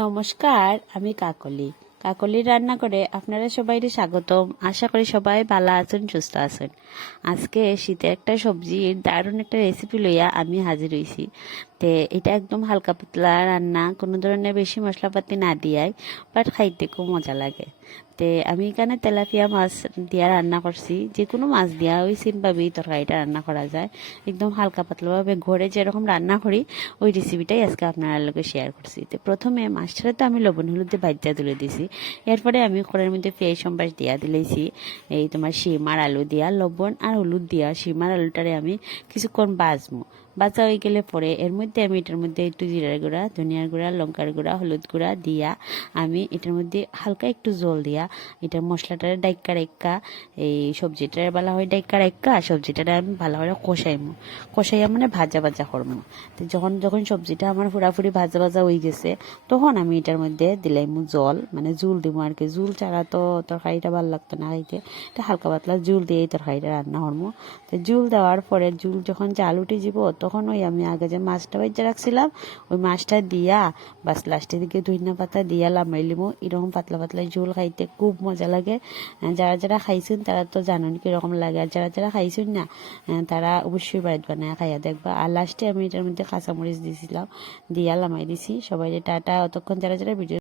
নমস্কার, আমি কাকলি রান্না করে আপনারা সবাইকে স্বাগতম। আশা করি সবাই ভালো আছেন, সুস্থ আছেন। আজকে শীতের একটা সবজির দারুণ একটা রেসিপি লইয়া আমি হাজির হয়েছি। তে এটা একদম হালকা পাতলা রান্না, কোনো ধরনের বেশি মশলাপাতি না দিয়াই, বাট খাইতে খুব মজা লাগে। তে আমি এখানে তেলাপিয়া মাছ দিয়া রান্না করছি। যে কোনো মাছ দিয়া ওই সিম্পলভাবেই তরকারিটা রান্না করা যায়, একদম হালকা পাতলাভাবে ঘরে যেরকম রান্না করি ওই রেসিপিটাই আজকে আপনার লগে শেয়ার করছি। তো প্রথমে মাছটা তো আমি লবণ হলুদ দিয়ে ভাজা তুলে দিছি। এরপরে আমি কড়াইয়ের মধ্যে পেঁয়াজ সম্বাস দিয়া দিলেছি। এই তোমার শিম আর আলু দিয়া লবণ আর হলুদ দিয়া শিম আর আলুটারে আমি কিছুক্ষণ বাজবো। বাজা হয়ে গেলে পরে এর মধ্যে আমি এটার মধ্যে একটু জিরার গুঁড়া, ধনিয়ার গুঁড়া, লঙ্কার গুঁড়া, হলুদ গুঁড়া দিয়া আমি এটার মধ্যে হালকা একটু জল দিয়া এটার মশলাটারে ডাইক্কা এই সবজিটার ভালো হয় ডাইক্কা সবজিটারে আমি ভালো করে কষাইয়া মানে ভাজা ভাজা করবো। তো যখন যখন সবজিটা আমার পুরাপুরি ভাজা ভাজা হয়ে গেছে, তখন আমি এটার মধ্যে দিলাম জল, মানে জুল দিব আর কি। জুল ছাড়া তো তরকারিটা ভালো লাগতো না খাইতে। এটা হালকা পাতলা জুল দিয়ে এই তরকারিটা রান্না করবো। তো জুল দেওয়ার পরে জুল যখন জাল উঠে যাব, তখন ওই আমি আগে যে মাছটা ভেজে রাখছিলাম ওই মাছটা দিয়া বাস লাস্টের দিকে ধনিয়া পাতা দিয়া লামাই লিমু। এরকম পাতলা পাতলা ঝোল খাইতে খুব মজা লাগে। যারা যারা খাইছেন তারা তো জানেন কিরকম লাগে, আর যারা যারা খাইছেন না তারা অবশ্যই বাড়িতে বানায় খাইয়া দেখবা। আর লাস্টে আমি এটার মধ্যে কাঁচামরিচ দিয়েছিলাম, দিয়া লামাই দিছি। সবাই টাটা। অতক্ষণ যারা যারা ভিডিও